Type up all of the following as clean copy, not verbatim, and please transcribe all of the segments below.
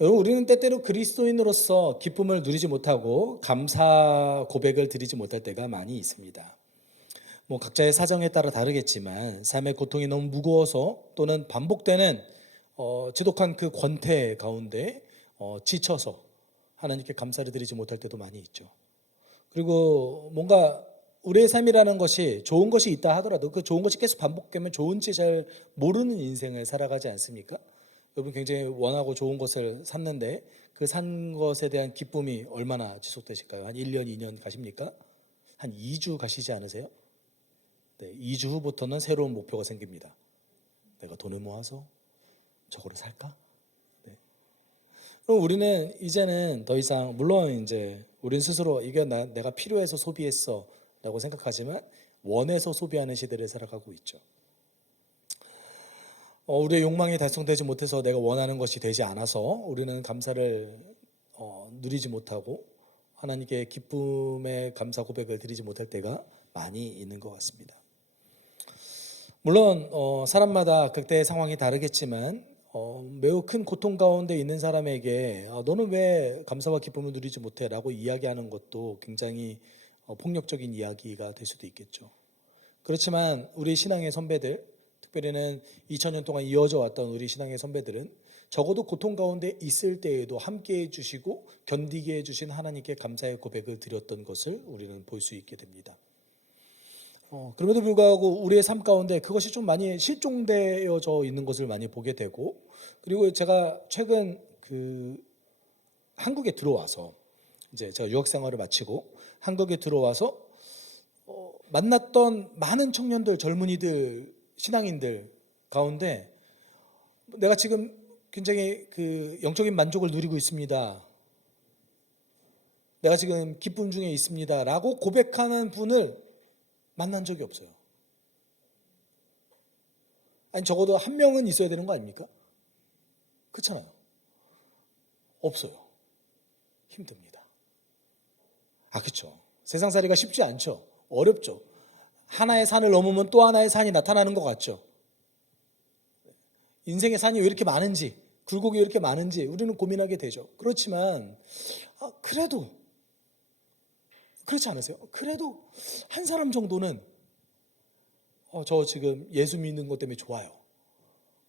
여러분, 우리는 때때로 그리스도인으로서 기쁨을 누리지 못하고 감사 고백을 드리지 못할 때가 많이 있습니다. 뭐 각자의 사정에 따라 다르겠지만 삶의 고통이 너무 무거워서 또는 반복되는 지독한 그 권태 가운데 지쳐서 하나님께 감사를 드리지 못할 때도 많이 있죠. 그리고 뭔가 우리의 삶이라는 것이 좋은 것이 있다 하더라도 그 좋은 것이 계속 반복되면 좋은지 잘 모르는 인생을 살아가지 않습니까? 여러분 굉장히 원하고 좋은 것을 샀는데 그 산 것에 대한 기쁨이 얼마나 지속되실까요? 한 1년, 2년 가십니까? 한 2주 가시지 않으세요? 네, 2주 후부터는 새로운 목표가 생깁니다. 내가 돈을 모아서 저거를 살까? 네. 그럼 우리는 이제는 더 이상 물론 이제 우린 스스로 이게 내가 필요해서 소비했어 라고 생각하지만 원해서 소비하는 시대를 살아가고 있죠. 우리의 욕망이 달성되지 못해서 내가 원하는 것이 되지 않아서 우리는 감사를 누리지 못하고 하나님께 기쁨의 감사 고백을 드리지 못할 때가 많이 있는 것 같습니다. 물론 사람마다 그때의 상황이 다르겠지만 매우 큰 고통 가운데 있는 사람에게 너는 왜 감사와 기쁨을 누리지 못해? 라고 이야기하는 것도 굉장히 폭력적인 이야기가 될 수도 있겠죠. 그렇지만 우리 신앙의 선배들, 특별히는 2000년 동안 이어져 왔던 우리 신앙의 선배들은 적어도 고통 가운데 있을 때에도 함께 해주시고 견디게 해주신 하나님께 감사의 고백을 드렸던 것을 우리는 볼 수 있게 됩니다. 그럼에도 불구하고 우리의 삶 가운데 그것이 좀 많이 실종되어져 있는 것을 많이 보게 되고, 그리고 제가 최근 한국에 들어와서 이제 제가 유학 생활을 마치고 한국에 들어와서 만났던 많은 청년들, 젊은이들, 신앙인들 가운데 내가 지금 굉장히 영적인 만족을 누리고 있습니다. 내가 지금 기쁨 중에 있습니다. 라고 고백하는 분을 만난 적이 없어요. 아니 적어도 한 명은 있어야 되는 거 아닙니까? 그렇잖아요. 없어요. 힘듭니다. 그렇죠. 세상살이가 쉽지 않죠. 어렵죠. 하나의 산을 넘으면 또 하나의 산이 나타나는 것 같죠. 인생의 산이 왜 이렇게 많은지, 굴곡이 왜 이렇게 많은지 우리는 고민하게 되죠. 그렇지만 그래도 그렇지 않으세요? 그래도 한 사람 정도는 저 지금 예수 믿는 것 때문에 좋아요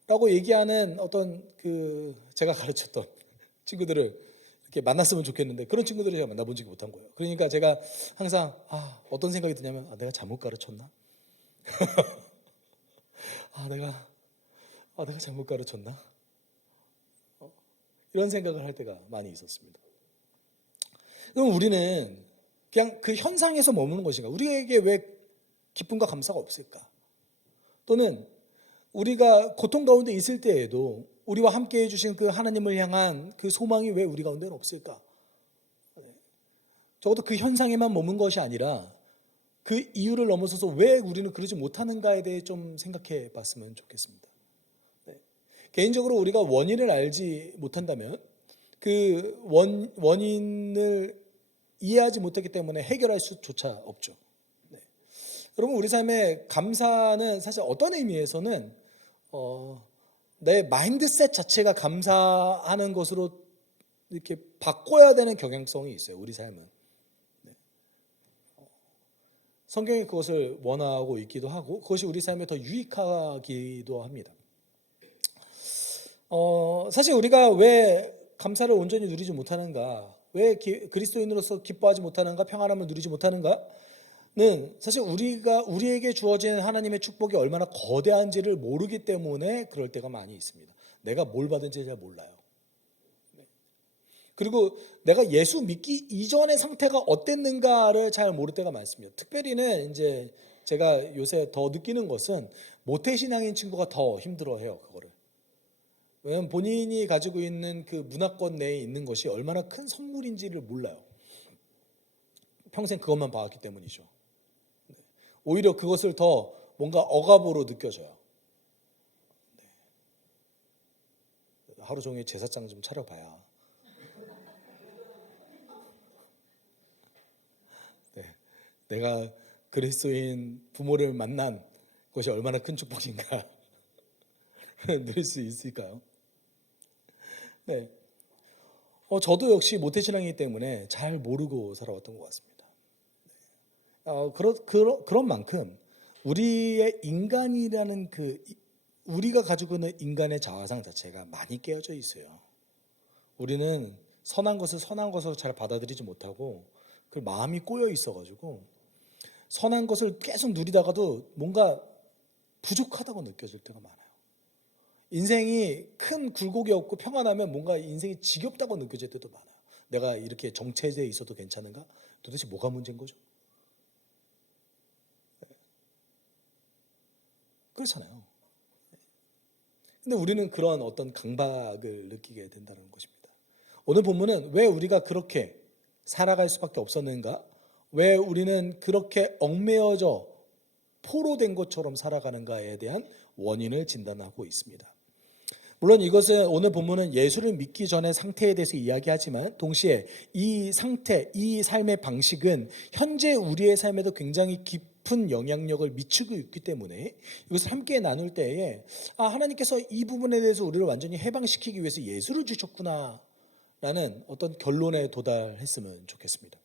라고 얘기하는 어떤 제가 가르쳤던 친구들을 이렇게 만났으면 좋겠는데 그런 친구들을 제가 만나본 적이 못한 거예요. 그러니까 제가 항상 어떤 생각이 드냐면 내가 잘못 가르쳤나? 내가 잘못 가르쳤나? 이런 생각을 할 때가 많이 있었습니다. 그럼 우리는 그냥 그 현상에서 머무는 것인가? 우리에게 왜 기쁨과 감사가 없을까? 또는 우리가 고통 가운데 있을 때에도 우리와 함께 해주신 그 하나님을 향한 그 소망이 왜 우리 가운데는 없을까? 적어도 그 현상에만 머문 것이 아니라 그 이유를 넘어서서 왜 우리는 그러지 못하는가에 대해 좀 생각해 봤으면 좋겠습니다. 개인적으로 우리가 원인을 알지 못한다면 그 원인을 이해하지 못했기 때문에 해결할 수조차 없죠. 여러분, 우리 삶의 감사는 사실 어떤 의미에서는 내 마인드셋 자체가 감사하는 것으로 이렇게 바꿔야 되는 경향성이 있어요. 우리 삶은. 성경이 그것을 원하고 있기도 하고 그것이 우리 삶에 더 유익하기도 합니다. 사실 우리가 왜 감사를 온전히 누리지 못하는가, 왜 그리스도인으로서 기뻐하지 못하는가, 평안함을 누리지 못하는가는 사실 우리에게 주어진 하나님의 축복이 얼마나 거대한지를 모르기 때문에 그럴 때가 많이 있습니다. 내가 뭘 받은지 잘 몰라요. 그리고 내가 예수 믿기 이전의 상태가 어땠는가를 잘 모를 때가 많습니다. 특별히는 이제 제가 요새 더 느끼는 것은 모태신앙인 친구가 더 힘들어해요, 그거를. 왜냐하면 본인이 가지고 있는 그 문화권 내에 있는 것이 얼마나 큰 선물인지를 몰라요. 평생 그것만 봐왔기 때문이죠. 오히려 그것을 더 뭔가 억압으로 느껴져요. 하루 종일 제사장 좀 차려봐야. 내가 그리스도인 부모를 만난 것이 얼마나 큰 축복인가 누릴 수 있을까요? 네. 저도 역시 모태신앙이기 때문에 잘 모르고 살아왔던 것 같습니다. 그런 만큼 우리의 인간이라는 우리가 가지고 있는 인간의 자화상 자체가 많이 깨어져 있어요. 우리는 선한 것을 잘 받아들이지 못하고 그 마음이 꼬여 있어가지고 선한 것을 계속 누리다가도 뭔가 부족하다고 느껴질 때가 많아요. 인생이 큰 굴곡이 없고 평안하면 뭔가 인생이 지겹다고 느껴질 때도 많아요. 내가 이렇게 정체되어 있어도 괜찮은가? 도대체 뭐가 문제인 거죠? 그렇잖아요. 근데 우리는 그런 어떤 강박을 느끼게 된다는 것입니다. 오늘 본문은 왜 우리가 그렇게 살아갈 수밖에 없었는가? 왜 우리는 그렇게 얽매여져 포로된 것처럼 살아가는가에 대한 원인을 진단하고 있습니다. 물론 이것은 오늘 본문은 예수를 믿기 전의 상태에 대해서 이야기하지만 동시에 이 상태, 이 삶의 방식은 현재 우리의 삶에도 굉장히 깊은 영향력을 미치고 있기 때문에 이것을 함께 나눌 때에 하나님께서 이 부분에 대해서 우리를 완전히 해방시키기 위해서 예수를 주셨구나 라는 어떤 결론에 도달했으면 좋겠습니다.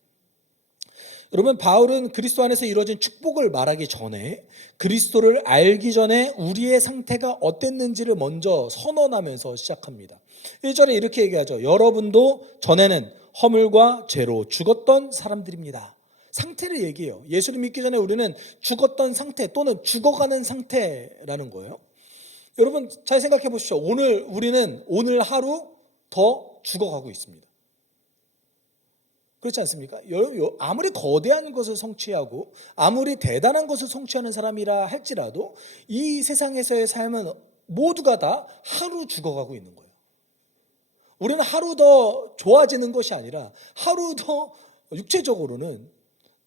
여러분, 바울은 그리스도 안에서 이루어진 축복을 말하기 전에 그리스도를 알기 전에 우리의 상태가 어땠는지를 먼저 선언하면서 시작합니다. 1절에 이렇게 얘기하죠. 여러분도 전에는 허물과 죄로 죽었던 사람들입니다. 상태를 얘기해요. 예수를 믿기 전에 우리는 죽었던 상태 또는 죽어가는 상태라는 거예요. 여러분 잘 생각해 보십시오. 우리는 오늘 하루 더 죽어가고 있습니다. 그렇지 않습니까? 아무리 거대한 것을 성취하고 아무리 대단한 것을 성취하는 사람이라 할지라도 이 세상에서의 삶은 모두가 다 하루 죽어가고 있는 거예요. 우리는 하루 더 좋아지는 것이 아니라 하루 더 육체적으로는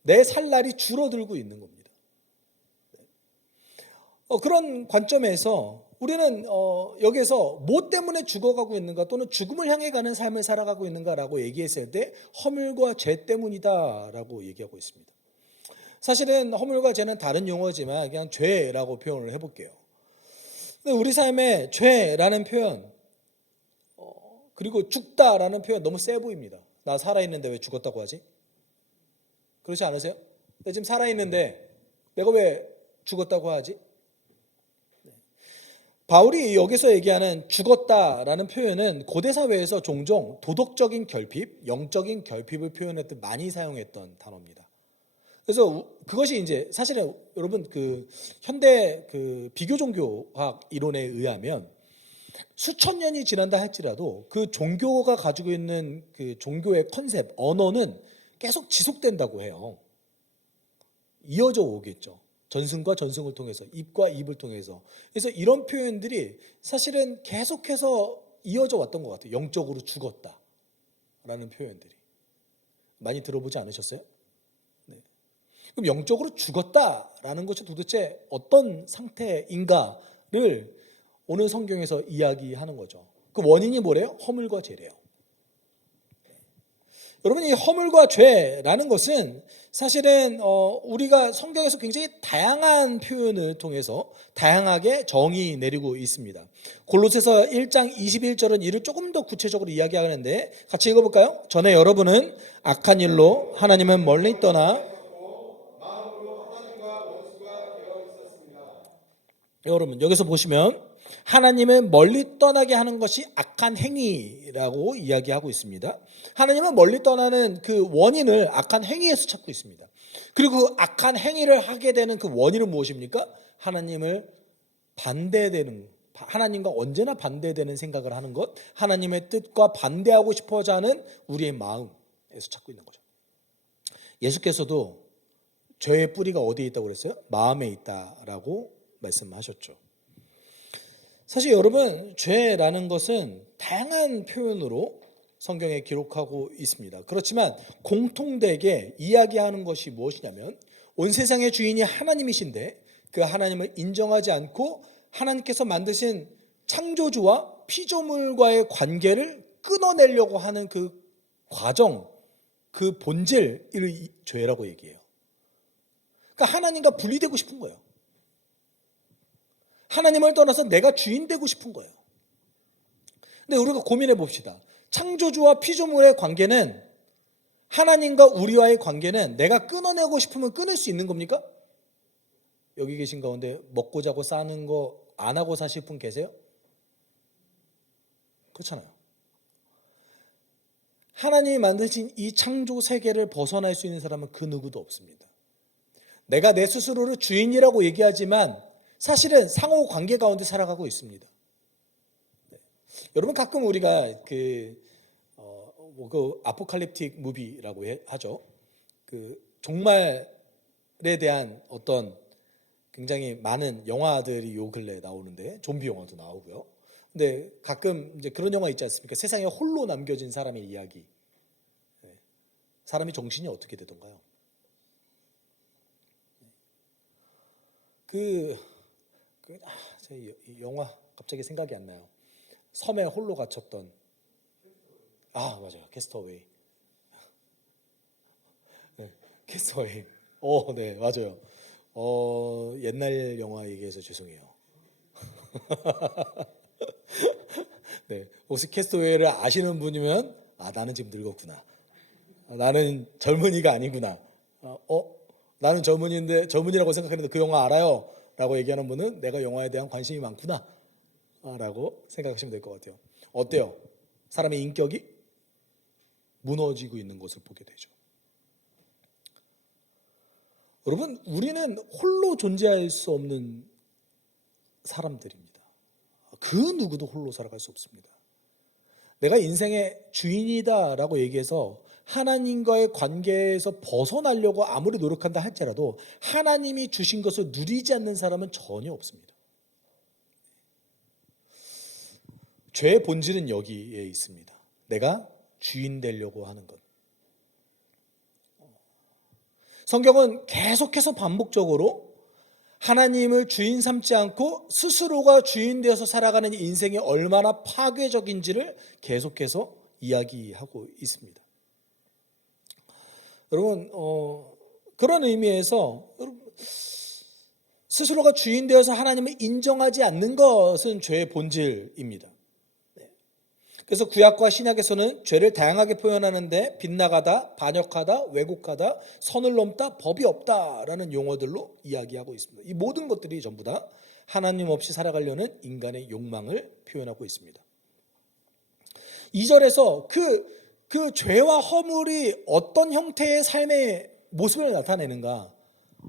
내 살 날이 줄어들고 있는 겁니다. 그런 관점에서 우리는 여기서 뭐 때문에 죽어가고 있는가 또는 죽음을 향해 가는 삶을 살아가고 있는가라고 얘기했을 때 허물과 죄 때문이다라고 얘기하고 있습니다. 사실은 허물과 죄는 다른 용어지만 그냥 죄라고 표현을 해볼게요. 근데 우리 삶에 죄라는 표현 그리고 죽다라는 표현 너무 세 보입니다. 나 살아있는데 왜 죽었다고 하지? 그렇지 않으세요? 나 지금 살아있는데 내가 왜 죽었다고 하지? 바울이 여기서 얘기하는 죽었다라는 표현은 고대 사회에서 종종 도덕적인 결핍, 영적인 결핍을 표현할 때 많이 사용했던 단어입니다. 그래서 그것이 이제 사실은 여러분 현대 비교 종교학 이론에 의하면 수천 년이 지난다 할지라도 그 종교가 가지고 있는 그 종교의 컨셉, 언어는 계속 지속된다고 해요. 이어져 오겠죠. 전승과 전승을 통해서, 입과 입을 통해서. 그래서 이런 표현들이 사실은 계속해서 이어져 왔던 것 같아요. 영적으로 죽었다라는 표현들이. 많이 들어보지 않으셨어요? 네. 그럼 영적으로 죽었다라는 것이 도대체 어떤 상태인가를 오늘 성경에서 이야기하는 거죠. 그 원인이 뭐래요? 허물과 죄래요. 여러분, 이 허물과 죄라는 것은 사실은 우리가 성경에서 굉장히 다양한 표현을 통해서 다양하게 정의 내리고 있습니다. 골로새서 1장 21절은 이를 조금 더 구체적으로 이야기하는데 같이 읽어볼까요? 전에 여러분은 악한 일로 하나님은 멀리 떠나 여러분 여기서 보시면 하나님은 멀리 떠나게 하는 것이 악한 행위라고 이야기하고 있습니다. 하나님은 멀리 떠나는 그 원인을 악한 행위에서 찾고 있습니다. 그리고 그 악한 행위를 하게 되는 그 원인은 무엇입니까? 하나님과 언제나 반대되는 생각을 하는 것, 하나님의 뜻과 반대하고 싶어져 하는 우리의 마음에서 찾고 있는 거죠. 예수께서도 죄의 뿌리가 어디에 있다고 그랬어요? 마음에 있다라고 말씀하셨죠. 사실 여러분, 죄라는 것은 다양한 표현으로 성경에 기록하고 있습니다. 그렇지만 공통되게 이야기하는 것이 무엇이냐면 온 세상의 주인이 하나님이신데 그 하나님을 인정하지 않고 하나님께서 만드신 창조주와 피조물과의 관계를 끊어내려고 하는 그 과정, 그 본질을 죄라고 얘기해요. 그러니까 하나님과 분리되고 싶은 거예요. 하나님을 떠나서 내가 주인 되고 싶은 거예요. 근데 우리가 고민해 봅시다. 창조주와 피조물의 관계는, 하나님과 우리와의 관계는 내가 끊어내고 싶으면 끊을 수 있는 겁니까? 여기 계신 가운데 먹고 자고 싸는 거 안 하고 사실 분 계세요? 그렇잖아요. 하나님이 만드신 이 창조 세계를 벗어날 수 있는 사람은 그 누구도 없습니다. 내가 내 스스로를 주인이라고 얘기하지만 사실은 상호 관계 가운데 살아가고 있습니다. 네. 여러분, 가끔 우리가 그 아포칼립틱 무비라고 하죠. 그 종말에 대한 어떤 굉장히 많은 영화들이 요 근래에 나오는데, 좀비 영화도 나오고요. 근데 가끔 이제 그런 영화 있지 않습니까? 세상에 홀로 남겨진 사람의 이야기. 네. 사람이 정신이 어떻게 되던가요? 이 영화 갑자기 생각이 안 나요. 섬에 홀로 갇혔던, 맞아요, 캐스터웨이. 네, 캐스터웨이. 네, 맞아요. 옛날 영화 얘기해서 죄송해요. 네, 혹시 캐스터웨이를 아시는 분이면 나는 지금 늙었구나. 나는 젊은이가 아니구나. 나는 젊은이라고 생각했는데 그 영화 알아요 라고 얘기하는 분은 내가 영화에 대한 관심이 많구나 라고 생각하시면 될 것 같아요. 어때요? 사람의 인격이 무너지고 있는 것을 보게 되죠. 여러분, 우리는 홀로 존재할 수 없는 사람들입니다. 그 누구도 홀로 살아갈 수 없습니다. 내가 인생의 주인이다라고 얘기해서 하나님과의 관계에서 벗어나려고 아무리 노력한다 할지라도 하나님이 주신 것을 누리지 않는 사람은 전혀 없습니다. 죄의 본질은 여기에 있습니다. 내가 주인 되려고 하는 것. 성경은 계속해서 반복적으로 하나님을 주인 삼지 않고 스스로가 주인 되어서 살아가는 인생이 얼마나 파괴적인지를 계속해서 이야기하고 있습니다. 여러분, 그런 의미에서 스스로가 주인 되어서 하나님을 인정하지 않는 것은 죄의 본질입니다. 그래서 구약과 신약에서는 죄를 다양하게 표현하는데 빗나가다, 반역하다, 왜곡하다, 선을 넘다, 법이 없다라는 용어들로 이야기하고 있습니다. 이 모든 것들이 전부 다 하나님 없이 살아가려는 인간의 욕망을 표현하고 있습니다. 2절에서 그 죄와 허물이 어떤 형태의 삶의 모습을 나타내는가,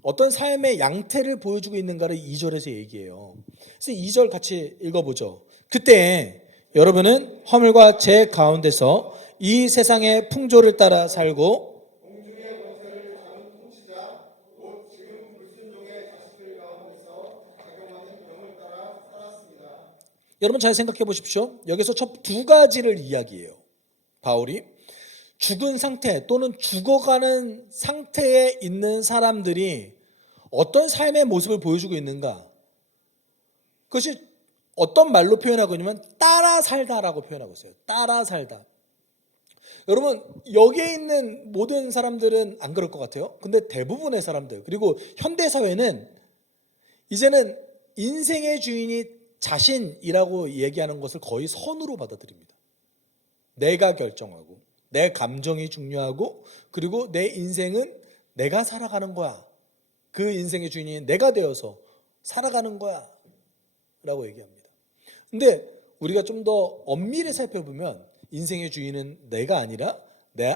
어떤 삶의 양태를 보여주고 있는가를 2절에서 얘기해요. 그래서 2절 같이 읽어보죠. 그때 여러분은 허물과 죄 가운데서 이 세상의 풍조를 따라 살고 공중의 권세를 다룬 통치자 곧 지금 불순종의 자식들 가운데서 작용하는 병을 따라 살았습니다. 여러분 잘 생각해 보십시오. 여기서 첫 두 가지를 이야기해요. 바울이 죽은 상태 또는 죽어가는 상태에 있는 사람들이 어떤 삶의 모습을 보여주고 있는가, 그것이 어떤 말로 표현하고 있냐면 따라 살다라고 표현하고 있어요. 따라 살다. 여러분, 여기에 있는 모든 사람들은 안 그럴 것 같아요. 근데 대부분의 사람들, 그리고 현대사회는 이제는 인생의 주인이 자신이라고 얘기하는 것을 거의 선으로 받아들입니다. 내가 결정하고 내 감정이 중요하고, 그리고 내 인생은 내가 살아가는 거야. 그 인생의 주인이 내가 되어서 살아가는 거야 라고 얘기합니다. 근데 우리가 좀 더 엄밀히 살펴보면 인생의 주인은 내가 아니라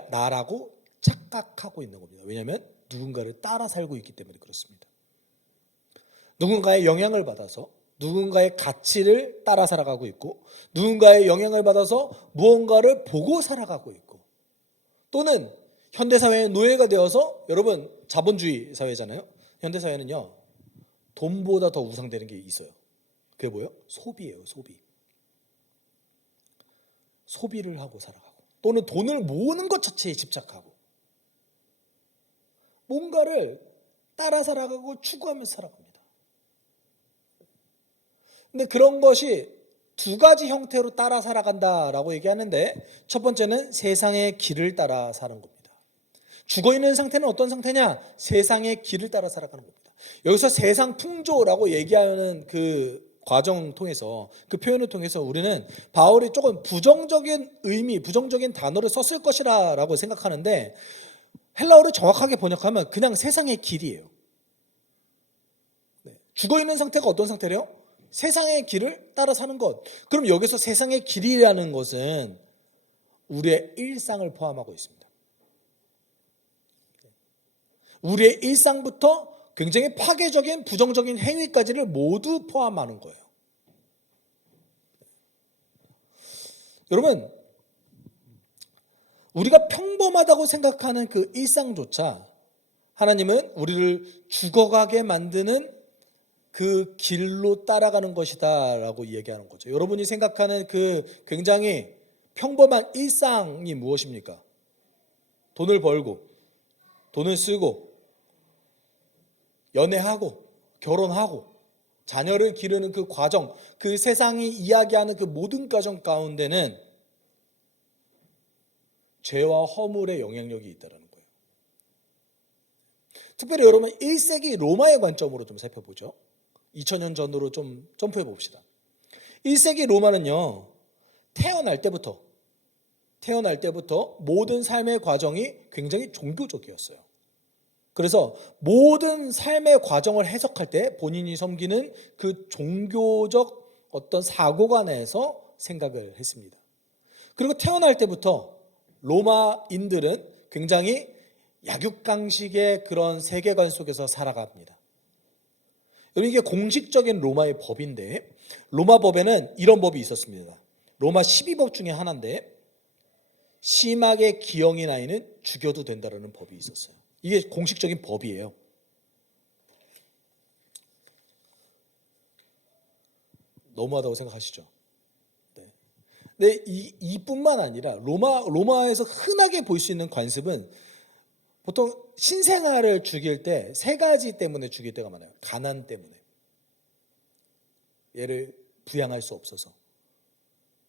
나라고 착각하고 있는 겁니다. 왜냐하면 누군가를 따라 살고 있기 때문에 그렇습니다. 누군가의 영향을 받아서 누군가의 가치를 따라 살아가고 있고, 누군가의 영향을 받아서 무언가를 보고 살아가고 있고, 또는 현대사회의 노예가 되어서, 여러분 자본주의 사회잖아요. 현대사회는요, 돈보다 더 우상되는 게 있어요. 그게 뭐예요? 소비예요. 소비를 하고 살아가고, 또는 돈을 모으는 것 자체에 집착하고 뭔가를 따라 살아가고 추구하면서 살아갑니다. 근데 그런 것이 두 가지 형태로 따라 살아간다라고 얘기하는데, 첫 번째는 세상의 길을 따라 사는 겁니다. 죽어있는 상태는 어떤 상태냐? 세상의 길을 따라 살아가는 겁니다. 여기서 세상 풍조라고 얘기하는 그 과정 통해서 그 표현을 통해서 우리는 바울이 조금 부정적인 의미, 부정적인 단어를 썼을 것이라고 생각하는데 헬라어를 정확하게 번역하면 그냥 세상의 길이에요. 죽어있는 상태가 어떤 상태래요? 세상의 길을 따라 사는 것. 그럼 여기서 세상의 길이라는 것은 우리의 일상을 포함하고 있습니다. 우리의 일상부터 굉장히 파괴적인 부정적인 행위까지를 모두 포함하는 거예요. 여러분, 우리가 평범하다고 생각하는 그 일상조차 하나님은 우리를 죽어가게 만드는 그 길로 따라가는 것이다 라고 얘기하는 거죠. 여러분이 생각하는 그 굉장히 평범한 일상이 무엇입니까? 돈을 벌고 돈을 쓰고 연애하고 결혼하고 자녀를 기르는 그 과정, 그 세상이 이야기하는 그 모든 과정 가운데는 죄와 허물의 영향력이 있다는 거예요. 특별히 여러분 1세기 로마의 관점으로 좀 살펴보죠. 2000년 전으로 좀 점프해 봅시다. 1세기 로마는요, 태어날 때부터 모든 삶의 과정이 굉장히 종교적이었어요. 그래서 모든 삶의 과정을 해석할 때 본인이 섬기는 그 종교적 어떤 사고관에서 생각을 했습니다. 그리고 태어날 때부터 로마인들은 굉장히 약육강식의 그런 세계관 속에서 살아갑니다. 여러분, 이게 공식적인 로마의 법인데 로마 법에는 이런 법이 있었습니다. 로마 12법 중에 하나인데 심하게 기형인 아이는 죽여도 된다는 법이 있었어요. 이게 공식적인 법이에요. 너무하다고 생각하시죠? 네. 근데 이뿐만 아니라 로마에서 흔하게 볼 수 있는 관습은 보통 신생아를 죽일 때 세 가지 때문에 죽일 때가 많아요. 가난 때문에. 얘를 부양할 수 없어서.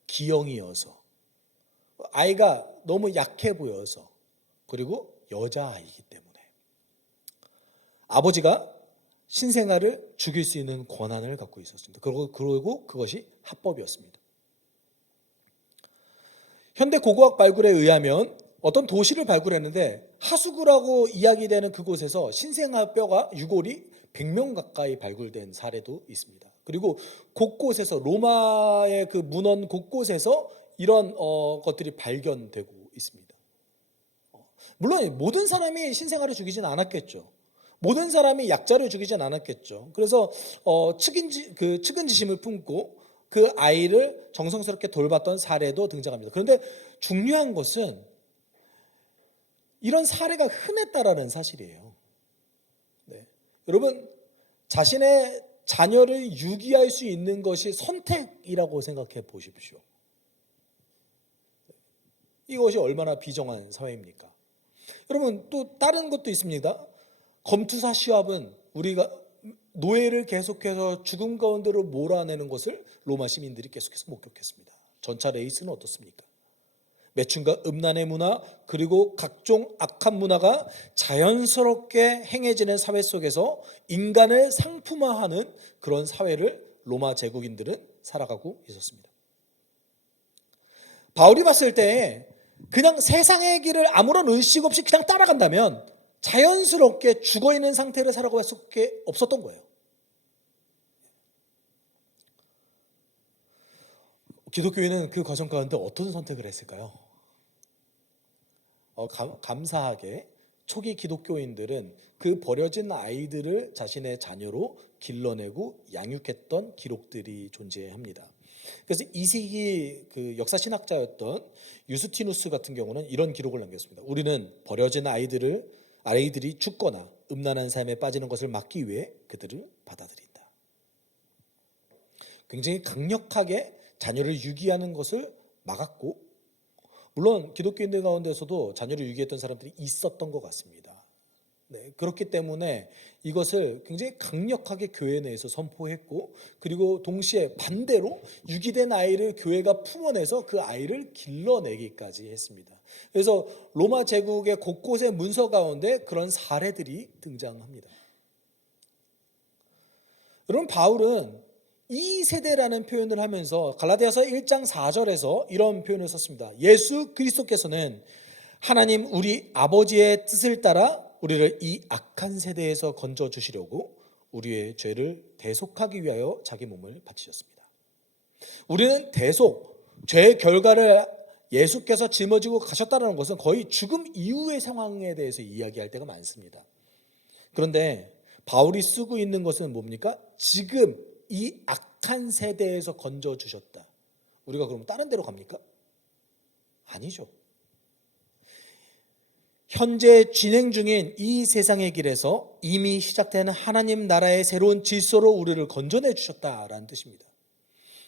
기형이어서. 아이가 너무 약해 보여서. 그리고 여자아이이기 때문에. 아버지가 신생아를 죽일 수 있는 권한을 갖고 있었습니다. 그리고 그것이 합법이었습니다. 현대 고고학 발굴에 의하면 어떤 도시를 발굴했는데 하수구라고 이야기되는 그곳에서 신생아 뼈가 유골이 100명 가까이 발굴된 사례도 있습니다. 그리고 곳곳에서 로마의 그 문헌 곳곳에서 이런 것들이 발견되고 있습니다. 물론 모든 사람이 신생아를 죽이진 않았겠죠. 모든 사람이 약자를 죽이진 않았겠죠. 그래서 측은지심을 품고 그 아이를 정성스럽게 돌봤던 사례도 등장합니다. 그런데 중요한 것은 이런 사례가 흔했다라는 사실이에요. 네. 여러분, 자신의 자녀를 유기할 수 있는 것이 선택이라고 생각해 보십시오. 이것이 얼마나 비정한 사회입니까? 여러분, 또 다른 것도 있습니다. 검투사 시합은 우리가 노예를 계속해서 죽음 가운데로 몰아내는 것을 로마 시민들이 계속해서 목격했습니다. 전차 레이스는 어떻습니까? 매춘과 음란의 문화 그리고 각종 악한 문화가 자연스럽게 행해지는 사회 속에서 인간을 상품화하는 그런 사회를 로마 제국인들은 살아가고 있었습니다. 바울이 봤을 때 그냥 세상의 길을 아무런 의식 없이 그냥 따라간다면 자연스럽게 죽어있는 상태를 살아갈 수밖에 없었던 거예요. 기독교인은 그 과정 가운데 어떤 선택을 했을까요? 감사하게 초기 기독교인들은 그 버려진 아이들을 자신의 자녀로 길러내고 양육했던 기록들이 존재합니다. 그래서 2세기 그 역사신학자였던 유스티누스 같은 경우는 이런 기록을 남겼습니다. 우리는 버려진 아이들이 죽거나 음란한 삶에 빠지는 것을 막기 위해 그들을 받아들인다. 굉장히 강력하게 자녀를 유기하는 것을 막았고, 물론 기독교인들 가운데서도 자녀를 유기했던 사람들이 있었던 것 같습니다. 네, 그렇기 때문에 이것을 굉장히 강력하게 교회 내에서 선포했고, 그리고 동시에 반대로 유기된 아이를 교회가 품어내서 그 아이를 길러내기까지 했습니다. 그래서 로마 제국의 곳곳의 문서 가운데 그런 사례들이 등장합니다. 여러분, 바울은 이 세대라는 표현을 하면서 갈라디아서 1장 4절에서 이런 표현을 썼습니다. 예수 그리스도께서는 하나님 우리 아버지의 뜻을 따라 우리를 이 악한 세대에서 건져 주시려고 우리의 죄를 대속하기 위하여 자기 몸을 바치셨습니다. 우리는 대속, 죄의 결과를 예수께서 짊어지고 가셨다는 것은 거의 죽음 이후의 상황에 대해서 이야기할 때가 많습니다. 그런데 바울이 쓰고 있는 것은 뭡니까? 지금 이 악한 세대에서 건져 주셨다. 우리가 그럼 다른 데로 갑니까? 아니죠. 현재 진행 중인 이 세상의 길에서 이미 시작되는 하나님 나라의 새로운 질서로 우리를 건져내 주셨다라는 뜻입니다.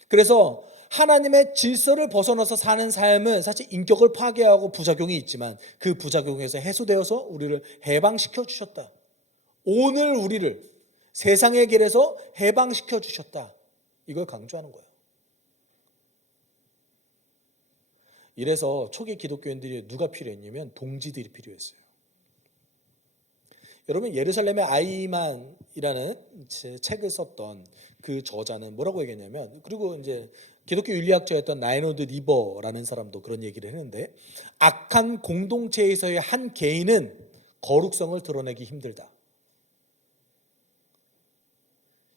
그래서 하나님의 질서를 벗어나서 사는 삶은 사실 인격을 파괴하고 부작용이 있지만 그 부작용에서 해소되어서 우리를 해방시켜 주셨다. 오늘 우리를 세상의 길에서 해방시켜 주셨다. 이걸 강조하는 거예요. 이래서 초기 기독교인들이 누가 필요했냐면 동지들이 필요했어요. 여러분 예루살렘의 아이만이라는 책을 썼던 그 저자는 뭐라고 얘기했냐면, 그리고 이제 기독교 윤리학자였던 라이너드 리버라는 사람도 그런 얘기를 했는데, 악한 공동체에서의 한 개인은 거룩성을 드러내기 힘들다.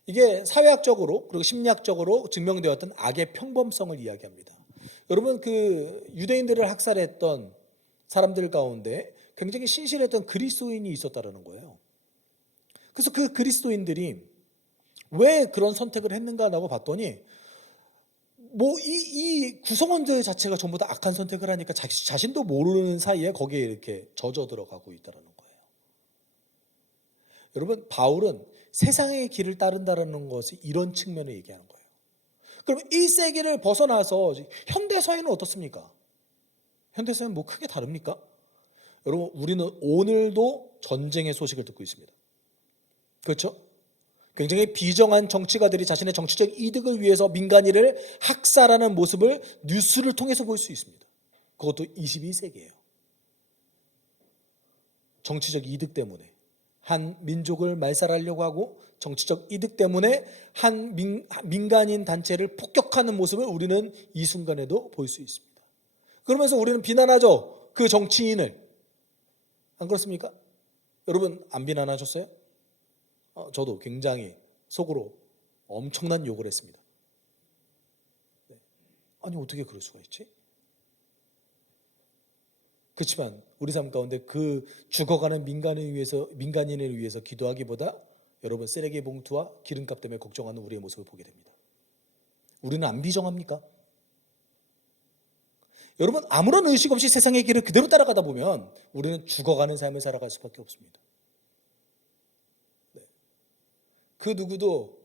이게 사회학적으로 그리고 심리학적으로 증명되었던 악의 평범성을 이야기합니다. 여러분 그 유대인들을 학살했던 사람들 가운데 굉장히 신실했던 그리스도인이 있었다는 거예요. 그래서 그 그리스도인들이 왜 그런 선택을 했는가라고 봤더니 이 구성원들 자체가 전부 다 악한 선택을 하니까 자신도 모르는 사이에 거기에 이렇게 젖어 들어가고 있다는 거예요. 여러분 바울은 세상의 길을 따른다는 것이 이런 측면을 얘기하는 거예요. 그럼 1세기를 벗어나서 현대 사회는 어떻습니까? 현대 사회는 뭐 크게 다릅니까? 여러분 우리는 오늘도 전쟁의 소식을 듣고 있습니다. 그렇죠? 굉장히 비정한 정치가들이 자신의 정치적 이득을 위해서 민간인을 학살하는 모습을 뉴스를 통해서 볼 수 있습니다. 그것도 21세기예요. 정치적 이득 때문에 한 민족을 말살하려고 하고 정치적 이득 때문에 한 민간인 단체를 폭격하는 모습을 우리는 이 순간에도 볼 수 있습니다. 그러면서 우리는 비난하죠. 그 정치인을. 안 그렇습니까? 여러분 안 비난하셨어요? 저도 굉장히 속으로 엄청난 욕을 했습니다. 아니 어떻게 그럴 수가 있지? 그렇지만 우리 삶 가운데 그 죽어가는 민간인을 위해서 기도하기보다 여러분 쓰레기 봉투와 기름값 때문에 걱정하는 우리의 모습을 보게 됩니다. 우리는 안 비정합니까? 여러분 아무런 의식 없이 세상의 길을 그대로 따라가다 보면 우리는 죽어가는 삶을 살아갈 수밖에 없습니다. 그 누구도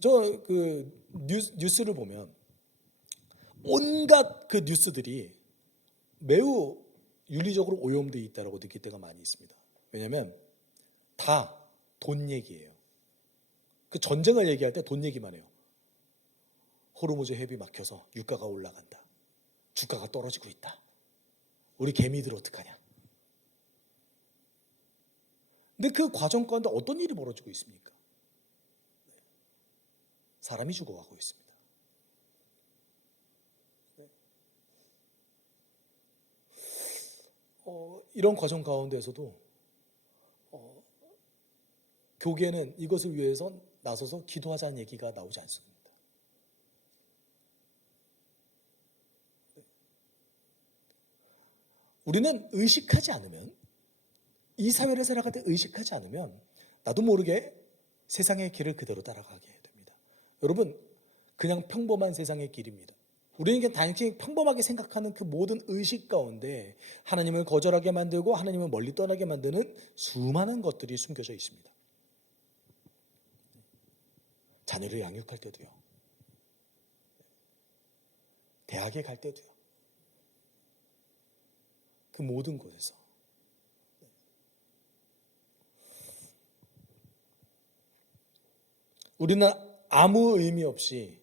저 그 뉴스를 보면 온갖 그 뉴스들이 매우 윤리적으로 오염되어 있다고 느낄 때가 많이 있습니다. 왜냐하면 다 돈 얘기예요. 그 전쟁을 얘기할 때 돈 얘기만 해요. 호르무즈 해협이 막혀서 유가가 올라간다. 주가가 떨어지고 있다. 우리 개미들 어떡하냐. 근데 그 과정 가운데 어떤 일이 벌어지고 있습니까? 사람이 죽어가고 있습니다. 이런 과정 가운데서도 교계는 이것을 위해서 나서서 기도하자는 얘기가 나오지 않습니다. 우리는 의식하지 않으면, 이 사회를 살아갈 때 의식하지 않으면 나도 모르게 세상의 길을 그대로 따라가게 됩니다. 여러분 그냥 평범한 세상의 길입니다. 우리는 단지 평범하게 생각하는 그 모든 의식 가운데 하나님을 거절하게 만들고 하나님을 멀리 떠나게 만드는 수많은 것들이 숨겨져 있습니다. 자녀를 양육할 때도요. 대학에 갈 때도요. 그 모든 곳에서 우리는 아무 의미 없이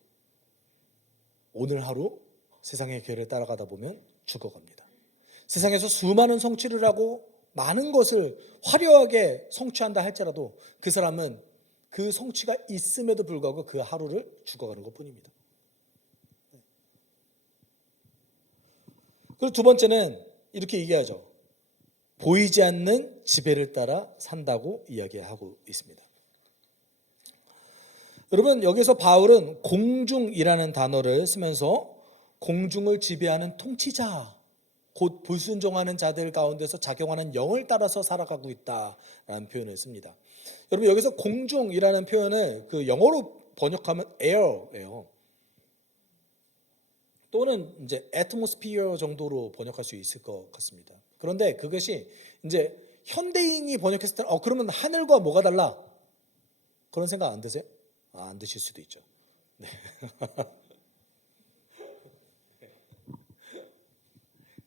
오늘 하루 세상의 길을 따라가다 보면 죽어갑니다. 세상에서 수많은 성취를 하고 많은 것을 화려하게 성취한다 할지라도 그 사람은 그 성취가 있음에도 불구하고 그 하루를 죽어가는 것뿐입니다. 그리고 두 번째는 이렇게 얘기하죠. 보이지 않는 지배를 따라 산다고 이야기하고 있습니다. 여러분, 여기서 바울은 공중이라는 단어를 쓰면서 공중을 지배하는 통치자, 곧 불순종하는 자들 가운데서 작용하는 영을 따라서 살아가고 있다라는 표현을 씁니다. 여러분, 여기서 공중이라는 표현을 그 영어로 번역하면 air예요. 또는 이제 atmosphere 정도로 번역할 수 있을 것 같습니다. 그런데 그것이 이제 현대인이 번역했을 때는 그러면 하늘과 뭐가 달라? 그런 생각 안 드세요? 안 드실 수도 있죠. 네.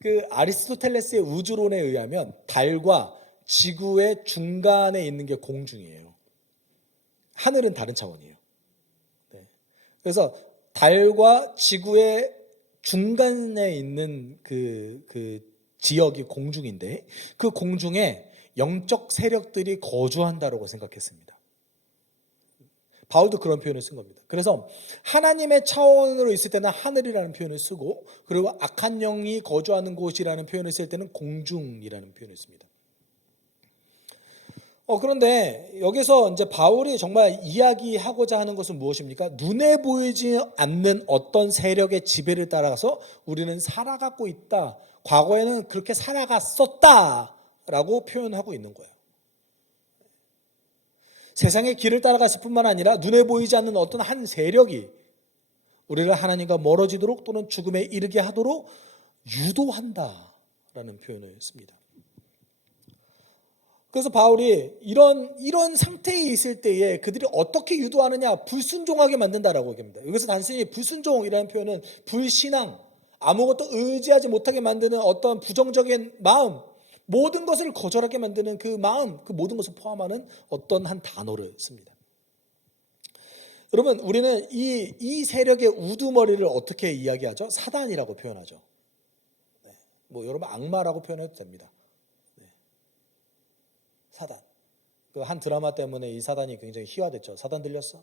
그 아리스토텔레스의 우주론에 의하면 달과 지구의 중간에 있는 게 공중이에요. 하늘은 다른 차원이에요. 네. 그래서 달과 지구의 중간에 있는 그 지역이 공중인데 그 공중에 영적 세력들이 거주한다라고 생각했습니다. 바울도 그런 표현을 쓴 겁니다. 그래서 하나님의 차원으로 있을 때는 하늘이라는 표현을 쓰고 그리고 악한 영이 거주하는 곳이라는 표현을 쓸 때는 공중이라는 표현을 씁니다. 그런데 여기서 이제 바울이 정말 이야기하고자 하는 것은 무엇입니까? 눈에 보이지 않는 어떤 세력의 지배를 따라서 우리는 살아가고 있다. 과거에는 그렇게 살아갔었다라고 표현하고 있는 거예요. 세상의 길을 따라갔을 뿐만 아니라 눈에 보이지 않는 어떤 한 세력이 우리를 하나님과 멀어지도록 또는 죽음에 이르게 하도록 유도한다라는 표현을 씁니다. 그래서 바울이 이런 상태에 있을 때에 그들이 어떻게 유도하느냐, 불순종하게 만든다라고 얘기합니다. 여기서 단순히 불순종이라는 표현은 불신앙, 아무것도 의지하지 못하게 만드는 어떤 부정적인 마음, 모든 것을 거절하게 만드는 그 마음, 그 모든 것을 포함하는 어떤 한 단어를 씁니다. 여러분, 우리는 이 세력의 우두머리를 어떻게 이야기하죠? 사단이라고 표현하죠. 네. 여러분 악마라고 표현해도 됩니다. 사단. 그 한 드라마 때문에 이 사단이 굉장히 희화됐죠. 사단 들렸어?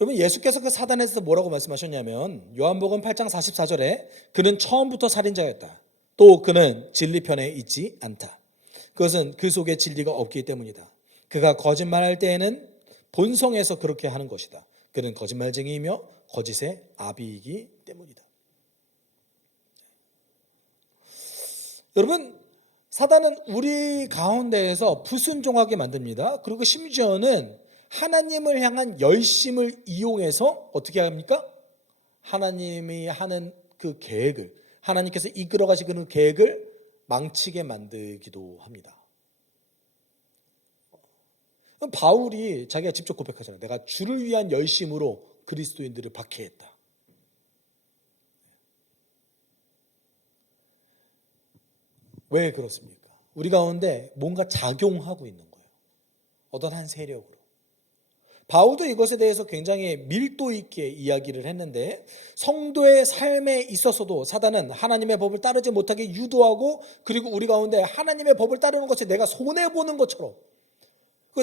여러분, 예수께서 그 사단에서 뭐라고 말씀하셨냐면 요한복음 8장 44절에 그는 처음부터 살인자였다. 또 그는 진리편에 있지 않다. 그것은 그 속에 진리가 없기 때문이다. 그가 거짓말할 때에는 본성에서 그렇게 하는 것이다. 그는 거짓말쟁이이며 거짓의 아비이기 때문이다. 여러분, 사단은 우리 가운데에서 불순종하게 만듭니다. 그리고 심지어는 하나님을 향한 열심을 이용해서 어떻게 합니까? 하나님이 하는 그 계획을, 하나님께서 이끌어 가시는 계획을 망치게 만들기도 합니다. 바울이 자기가 직접 고백하잖아요. 내가 주를 위한 열심으로 그리스도인들을 박해했다. 왜 그렇습니까? 우리 가운데 뭔가 작용하고 있는 거예요. 어떤 한 세력으로. 바울도 이것에 대해서 굉장히 밀도 있게 이야기를 했는데 성도의 삶에 있어서도 사단은 하나님의 법을 따르지 못하게 유도하고 그리고 우리 가운데 하나님의 법을 따르는 것이 내가 손해보는 것처럼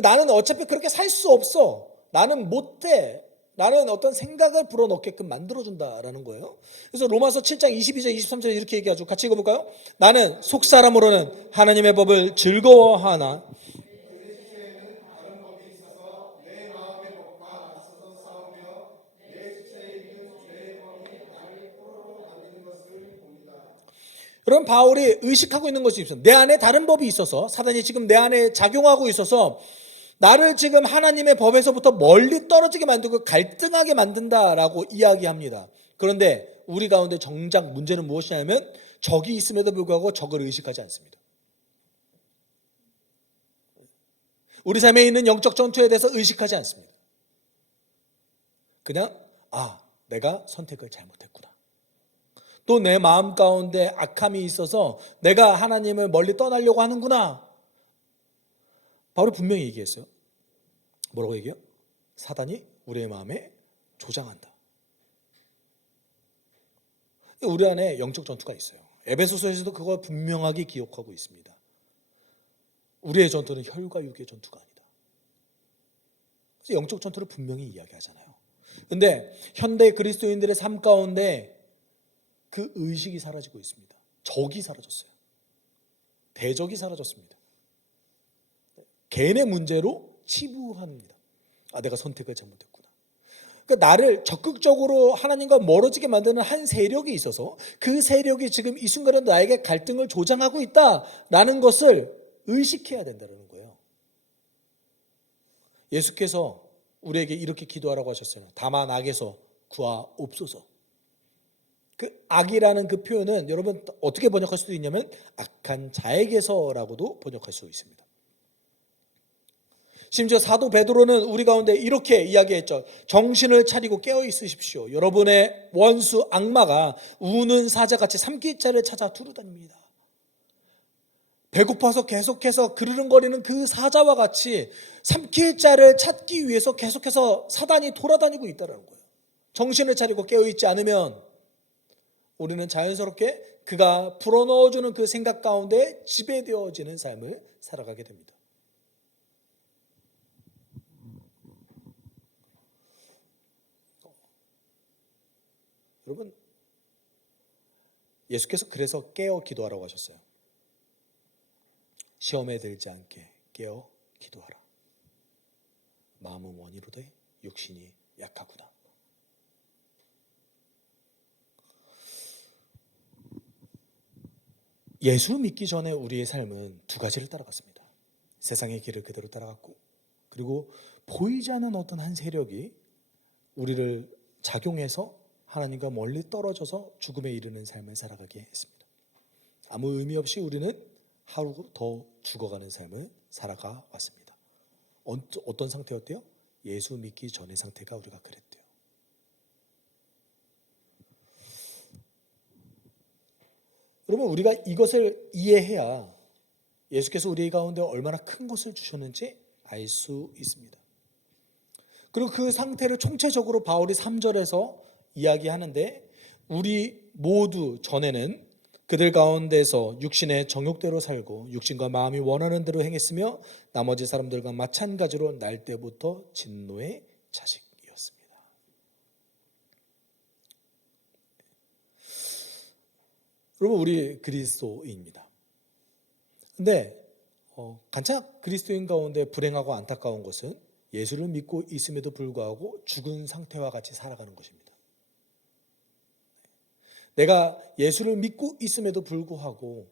나는 어차피 그렇게 살 수 없어. 나는 못해. 나는 어떤 생각을 불어넣게끔 만들어준다라는 거예요. 그래서 로마서 7장 22절 23절에 이렇게 얘기하죠. 같이 읽어볼까요? 나는 속사람으로는 하나님의 법을 즐거워하나 여러분, 바울이 의식하고 있는 것이 있어요. 내 안에 다른 법이 있어서 사단이 지금 내 안에 작용하고 있어서 나를 지금 하나님의 법에서부터 멀리 떨어지게 만들고 갈등하게 만든다라고 이야기합니다. 그런데 우리 가운데 정작 문제는 무엇이냐면 적이 있음에도 불구하고 적을 의식하지 않습니다. 우리 삶에 있는 영적 전투에 대해서 의식하지 않습니다. 그냥 내가 선택을 잘못했구나. 또 내 마음 가운데 악함이 있어서 내가 하나님을 멀리 떠나려고 하는구나. 바울이 분명히 얘기했어요. 뭐라고 얘기해요? 사단이 우리의 마음에 조장한다. 우리 안에 영적 전투가 있어요. 에베소서에서도 그걸 분명하게 기억하고 있습니다. 우리의 전투는 혈과 육의 전투가 아니다. 그래서 영적 전투를 분명히 이야기하잖아요. 근데 현대 그리스도인들의 삶 가운데 그 의식이 사라지고 있습니다. 적이 사라졌어요. 대적이 사라졌습니다. 개인의 문제로 치부합니다. 내가 선택을 잘못했구나. 그러니까 나를 적극적으로 하나님과 멀어지게 만드는 한 세력이 있어서 그 세력이 지금 이 순간에 나에게 갈등을 조장하고 있다라는 것을 의식해야 된다는 거예요. 예수께서 우리에게 이렇게 기도하라고 하셨어요. 다만 악에서 구하옵소서. 그 악이라는 그 표현은 여러분 어떻게 번역할 수도 있냐면 악한 자에게서라고도 번역할 수 있습니다. 심지어 사도 베드로는 우리 가운데 이렇게 이야기했죠. 정신을 차리고 깨어 있으십시오. 여러분의 원수 악마가 우는 사자같이 삼키자를 찾아 두루다닙니다. 배고파서 계속해서 그르릉거리는 그 사자와 같이 삼킬 자를 찾기 위해서 계속해서 사단이 돌아다니고 있다는 거예요. 정신을 차리고 깨어있지 않으면 우리는 자연스럽게 그가 불어넣어주는 그 생각 가운데 지배되어지는 삶을 살아가게 됩니다. 여러분, 예수께서 그래서 깨어 기도하라고 하셨어요. 시험에 들지 않게 깨어 기도하라. 마음은 원이로되 육신이 약하구나. 예수 믿기 전에 우리의 삶은 두 가지를 따라갔습니다. 세상의 길을 그대로 따라갔고, 그리고 보이지 않는 어떤 한 세력이 우리를 작용해서 하나님과 멀리 떨어져서 죽음에 이르는 삶을 살아가게 했습니다. 아무 의미 없이 우리는 하루 더 죽어가는 삶을 살아가 왔습니다. 어떤 상태였대요? 예수 믿기 전의 상태가 우리가 그랬대요. 여러분, 우리가 이것을 이해해야 예수께서 우리 가운데 얼마나 큰 것을 주셨는지 알 수 있습니다. 그리고 그 상태를 총체적으로 바울이 3절에서 이야기하는데, 우리 모두 전에는 그들 가운데서 육신의 정욕대로 살고 육신과 마음이 원하는 대로 행했으며 나머지 사람들과 마찬가지로 날 때부터 진노의 자식이었습니다. 여러분, 우리 그리스도인입니다. 근데 간혹 그리스도인 가운데 불행하고 안타까운 것은 예수를 믿고 있음에도 불구하고 죽은 상태와 같이 살아가는 것입니다. 내가 예수를 믿고 있음에도 불구하고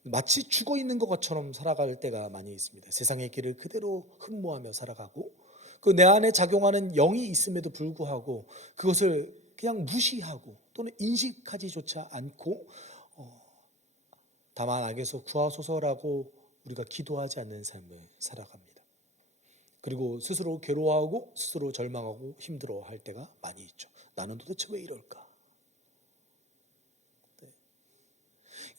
마치 죽어 있는 것처럼 살아갈 때가 많이 있습니다. 세상의 길을 그대로 흠모하며 살아가고, 그 내 안에 작용하는 영이 있음에도 불구하고 그것을 그냥 무시하고 또는 인식하지조차 않고 다만 악에서 구하소서라고 우리가 기도하지 않는 삶을 살아갑니다. 그리고 스스로 괴로워하고 스스로 절망하고 힘들어할 때가 많이 있죠. 나는 도대체 왜 이럴까?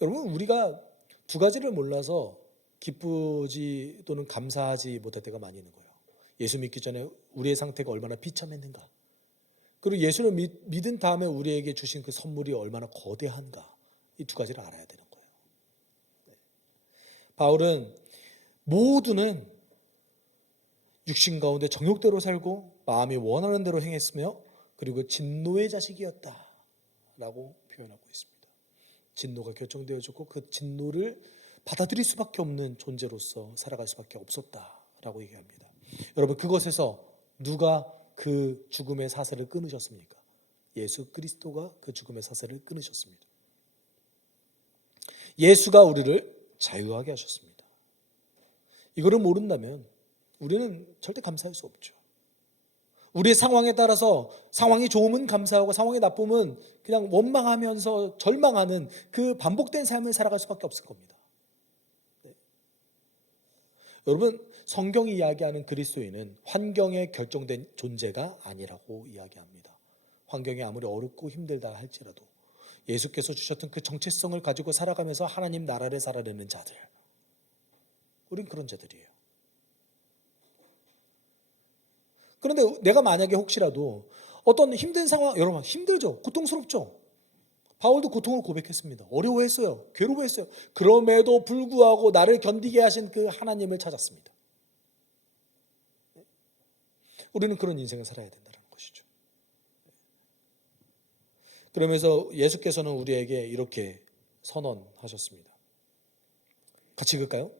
여러분, 우리가 두 가지를 몰라서 기쁘지 또는 감사하지 못할 때가 많이 있는 거예요. 예수 믿기 전에 우리의 상태가 얼마나 비참했는가, 그리고 예수를 믿은 다음에 우리에게 주신 그 선물이 얼마나 거대한가, 이 두 가지를 알아야 되는 거예요. 바울은 모두는 육신 가운데 정욕대로 살고 마음이 원하는 대로 행했으며 그리고 진노의 자식이었다 라고 표현하고 있습니다. 진노가 결정되어졌고 그 진노를 받아들일 수밖에 없는 존재로서 살아갈 수밖에 없었다라고 얘기합니다. 여러분, 그것에서 누가 그 죽음의 사슬을 끊으셨습니까? 예수 그리스도가 그 죽음의 사슬을 끊으셨습니다. 예수가 우리를 자유하게 하셨습니다. 이거를 모른다면 우리는 절대 감사할 수 없죠. 우리의 상황에 따라서 상황이 좋으면 감사하고 상황이 나쁘면 그냥 원망하면서 절망하는 그 반복된 삶을 살아갈 수밖에 없을 겁니다. 네. 여러분, 성경이 이야기하는 그리스도인은 환경에 결정된 존재가 아니라고 이야기합니다. 환경이 아무리 어렵고 힘들다 할지라도 예수께서 주셨던 그 정체성을 가지고 살아가면서 하나님 나라를 살아내는 자들, 우린 그런 자들이에요. 그런데 내가 만약에 혹시라도 어떤 힘든 상황, 여러분 힘들죠? 고통스럽죠? 바울도 고통을 고백했습니다. 어려워했어요. 괴로워했어요. 그럼에도 불구하고 나를 견디게 하신 그 하나님을 찾았습니다. 우리는 그런 인생을 살아야 된다는 것이죠. 그러면서 예수께서는 우리에게 이렇게 선언하셨습니다. 같이 읽을까요?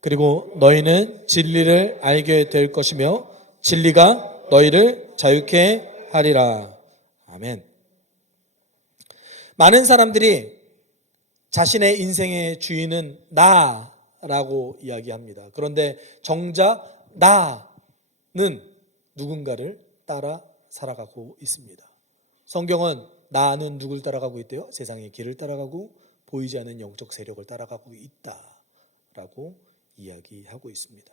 그리고 너희는 진리를 알게 될 것이며 진리가 너희를 자유케 하리라. 아멘. 많은 사람들이 자신의 인생의 주인은 나라고 이야기합니다. 그런데 정작 나는 누군가를 따라 살아가고 있습니다. 성경은 나는 누굴 따라가고 있대요? 세상의 길을 따라가고 보이지 않는 영적 세력을 따라가고 있다라고 이야기하고 있습니다.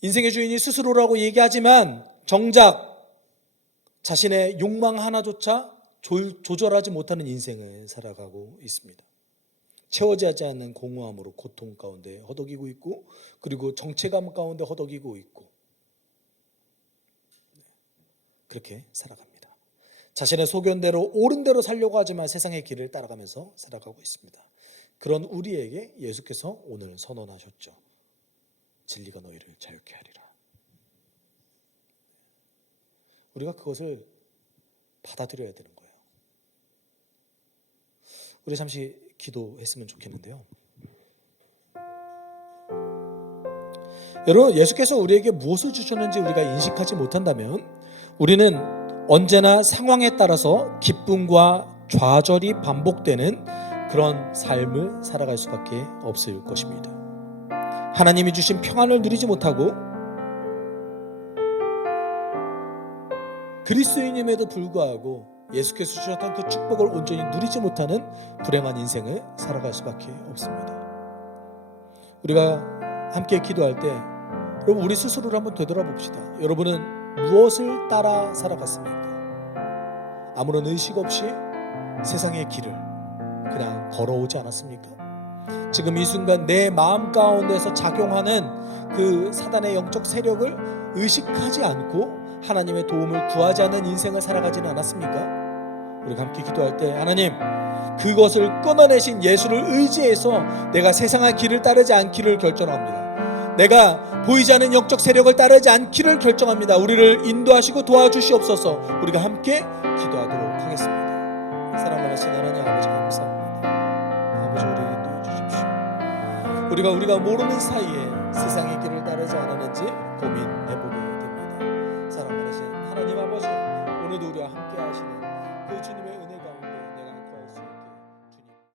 인생의 주인이 스스로라고 얘기하지만 정작 자신의 욕망 하나조차 조절하지 못하는 인생을 살아가고 있습니다. 채워지지 않는 공허함으로 고통 가운데 허덕이고 있고, 그리고 정체감 가운데 허덕이고 있고, 그렇게 살아갑니다. 자신의 소견대로 옳은 대로 살려고 하지만 세상의 길을 따라가면서 살아가고 있습니다. 그런 우리에게 예수께서 오늘 선언하셨죠. 진리가 너희를 자유케 하리라. 우리가 그것을 받아들여야 되는 거예요. 우리 잠시 기도했으면 좋겠는데요. 여러분, 예수께서 우리에게 무엇을 주셨는지 우리가 인식하지 못한다면 우리는 언제나 상황에 따라서 기쁨과 좌절이 반복되는 그런 삶을 살아갈 수밖에 없을 것입니다. 하나님이 주신 평안을 누리지 못하고 그리스도인임에도 불구하고 예수께서 주셨던 그 축복을 온전히 누리지 못하는 불행한 인생을 살아갈 수밖에 없습니다. 우리가 함께 기도할 때 여러분, 우리 스스로를 한번 되돌아봅시다. 여러분은 무엇을 따라 살아갔습니까? 아무런 의식 없이 세상의 길을 그냥 걸어오지 않았습니까? 지금 이 순간 내 마음 가운데서 작용하는 그 사단의 영적 세력을 의식하지 않고 하나님의 도움을 구하지 않는 인생을 살아가지는 않았습니까? 우리가 함께 기도할 때 하나님, 그것을 끊어내신 예수를 의지해서 내가 세상의 길을 따르지 않기를 결정합니다. 내가 보이지 않는 영적 세력을 따르지 않기를 결정합니다. 우리를 인도하시고 도와주시옵소서. 우리가 함께 기도하도록 하겠습니다. 사랑 많으신 하나님 아버지, 감사합니다. 아버지, 우리를 인도해 주십시오. 우리가 모르는 사이에 세상의 길을 따르지 않았는지 고민해보게 됩니다. 사랑 많으신 하나님 아버지, 오늘도 우리와 함께 하시는